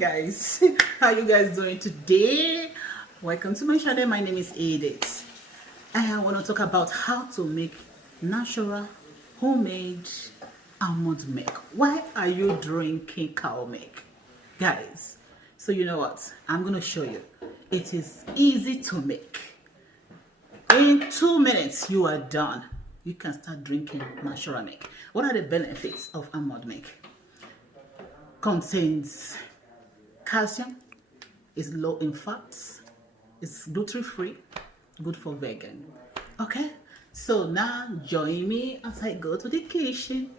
guys. How you guys doing today? Welcome to my channel. My name is Edith. I want to talk about how to make natural homemade almond milk. Why are you drinking cow milk, guys? So you know what, I'm going to show you. It is easy to make. In 2 minutes you are done. You can start drinking natural milk. What are the benefits of almond milk? Contains calcium, is low in fats, it's gluten free, good for vegan. Okay, so now join me as I go to the kitchen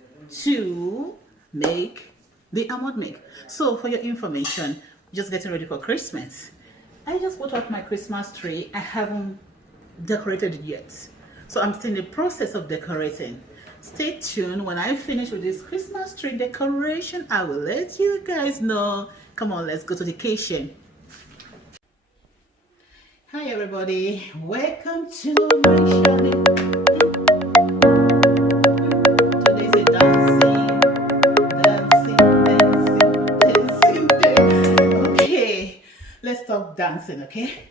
to make the almond milk. So for your information, just getting ready for Christmas. I just put up my Christmas tree. I haven't decorated it yet, so I'm still in the process of decorating. Stay tuned. When I finish with this Christmas tree decoration, I will let you guys know. Come on, let's go to the kitchen. Hi everybody, welcome to my channel. Today's a dancing day. Okay, let's stop dancing, okay?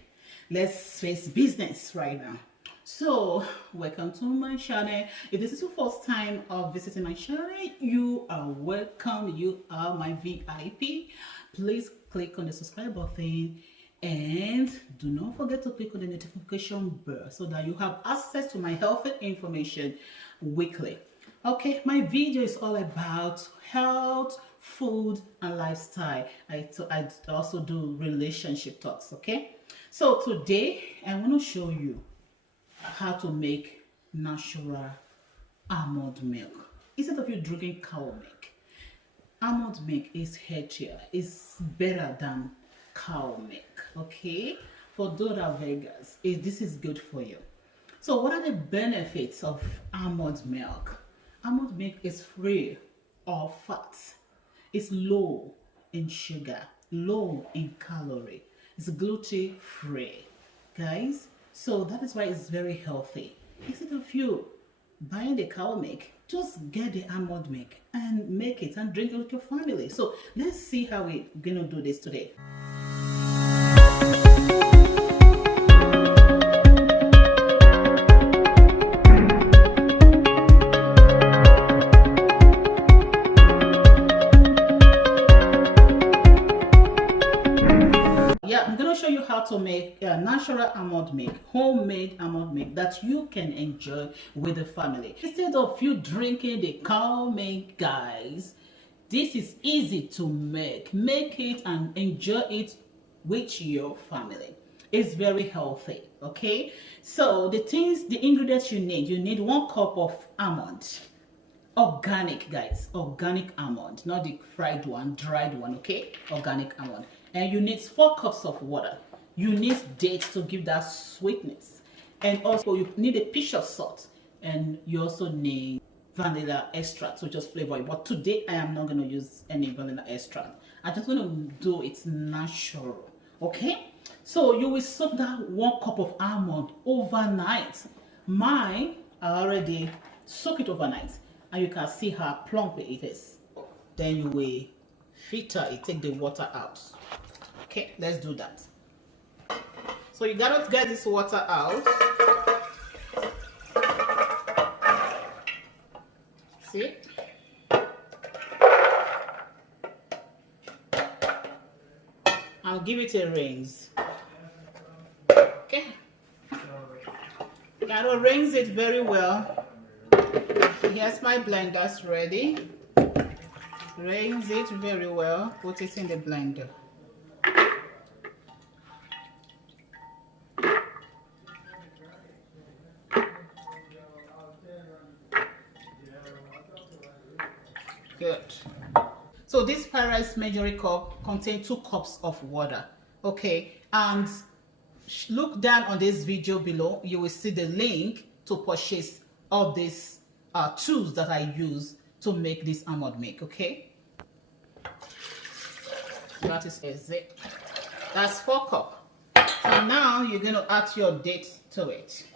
Let's face business right now. So welcome to my channel. If this is your first time of visiting my channel, you are welcome. You are my VIP. Please click on the subscribe button and do not forget to click on the notification bell so that you have access to my healthy information weekly. Okay, my video is all about health, food and lifestyle. I also do relationship talks. Okay, so today I want to show you how to make natural almond milk instead of you drinking cow milk. Almond milk is healthier, it's better than cow milk. Okay, for those that are vegans, this is good for you. So what are the benefits of almond milk? Almond milk is free of fats, it's low in sugar, low in calorie, it's gluten free, guys. So that is why it's very healthy. Instead of you buying the cow milk, just get the almond milk and make it and drink it with your family. So let's see how we're gonna do this today. I'm going to show you how to make natural almond milk, homemade almond milk that you can enjoy with the family. Instead of you drinking the cow milk, guys, this is easy to make. Make it and enjoy it with your family. It's very healthy. Okay, so the ingredients you need 1 cup of almond. Organic, guys, organic almond, not the fried one, dried one. Okay, organic almond. And you need 4 cups of water. You need dates to give that sweetness, and also you need a pinch of salt, and you also need vanilla extract to just flavor it. But today I am not going to use any vanilla extract. I'm just going to do it natural. Okay, so you will soak that 1 cup of almond overnight. Mine, I already soak it overnight, and you can see how plump it is. Then you will filter it, take the water out. Okay, let's do that. So you gotta get this water out. See? I'll give it a rinse. Okay. Gotta rinse it very well. Here's my blender's ready. Rinse it very well. Put it in the blender. Good. So this Pyrex measuring cup contains 2 cups of water. Okay, and look down on this video below. You will see the link to purchase all these tools that I use to make this almond milk. Okay, that is easy. That's 4 cups. So now you're going to add your dates to it.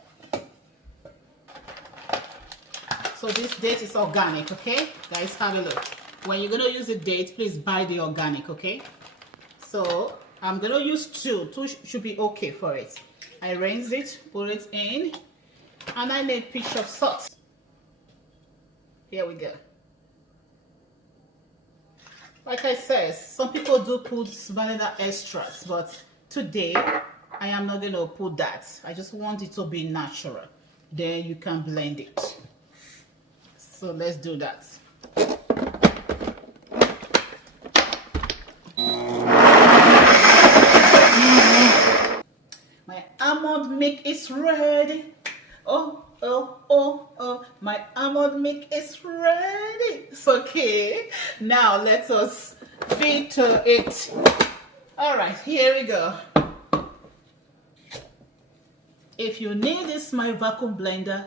So this date is organic. Okay, guys, have a look. When you're going to use a date, please buy the organic. Okay, So I'm gonna use two should be okay for it. I rinse it, put it in, and I need a pinch of salt. Here we go. Like I said, some people do put vanilla extracts, but today I am not gonna put that. I just want it to be natural. Then you can blend it. So let's do that. My almond milk is ready. Oh, oh, oh, oh, my almond milk is ready. It's okay. Now let us feed to it. All right, here we go. If you need this, my vacuum blender,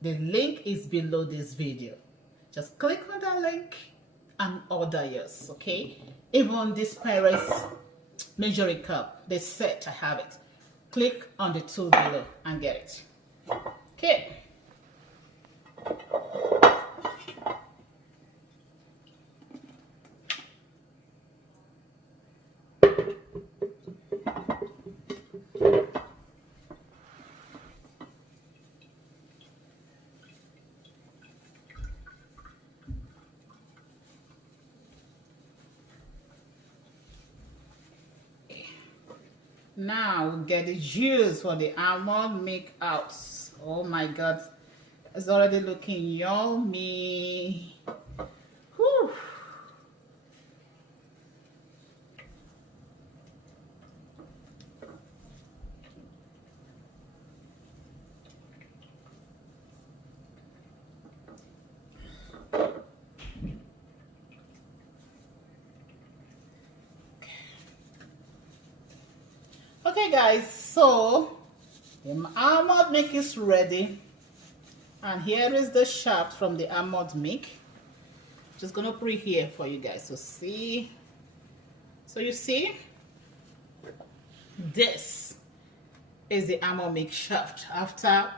the link is below this video. Just click on that link and order yours, okay? Even this Pyrex measuring cup, the set, I have it. Click on the tool below and get it. Okay. Now we get the juice for the almond milk out. Oh my god, it's already looking yummy. Whew. Okay guys, so the almond milk is ready, and here is the shaft from the almond milk. Just gonna put it here for you guys to see. So you see, this is the almond milk shaft after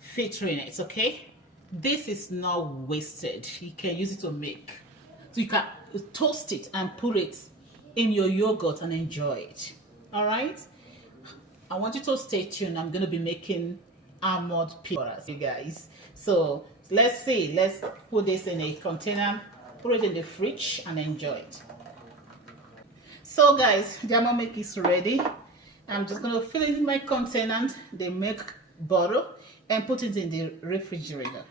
filtering it. Okay, this is not wasted. You can use it to make, so you can toast it and put it in your yogurt and enjoy it. All right, I want you to stay tuned. I'm going to be making almond for us, you guys. So let's see. Let's put this in a container, put it in the fridge, and enjoy it. So guys, the almond milk is ready. I'm just going to fill it in my container, the milk bottle, and put it in the refrigerator.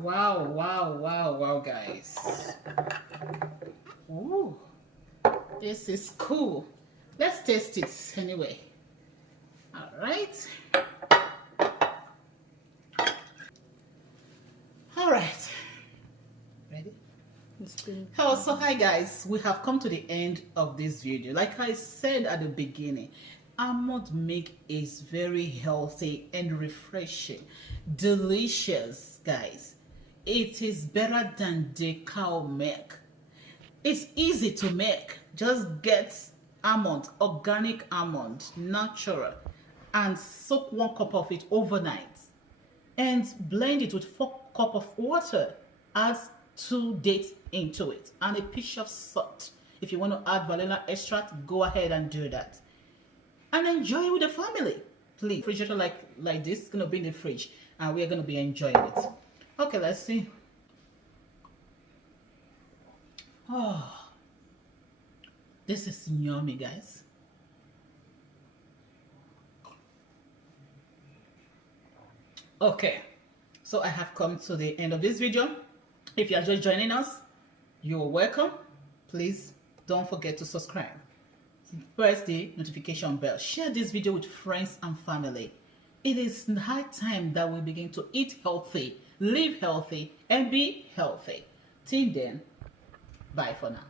Wow, wow, wow, wow, guys. Ooh, this is cool. Let's taste it anyway. All right. All right. Ready? Oh, so hi guys, we have come to the end of this video. Like I said at the beginning, almond milk is very healthy and refreshing, delicious, guys. It is better than the cow milk. It's easy to make. Just get almond, organic almond, natural, and soak 1 cup of it overnight and blend it with 4 cups of water. Add 2 dates into it and a pinch of salt. If you want to add vanilla extract, go ahead and do that. And enjoy it with the family. Please, refrigerator like this is gonna be in the fridge and we're gonna be enjoying it. Okay, let's see. Oh, this is yummy, guys. Okay, so I have come to the end of this video. If you are just joining us, you're welcome. Please don't forget to subscribe. Press the notification bell. Share this video with friends and family. It is high time that we begin to eat healthy, live healthy, and be healthy. Till then, bye for now.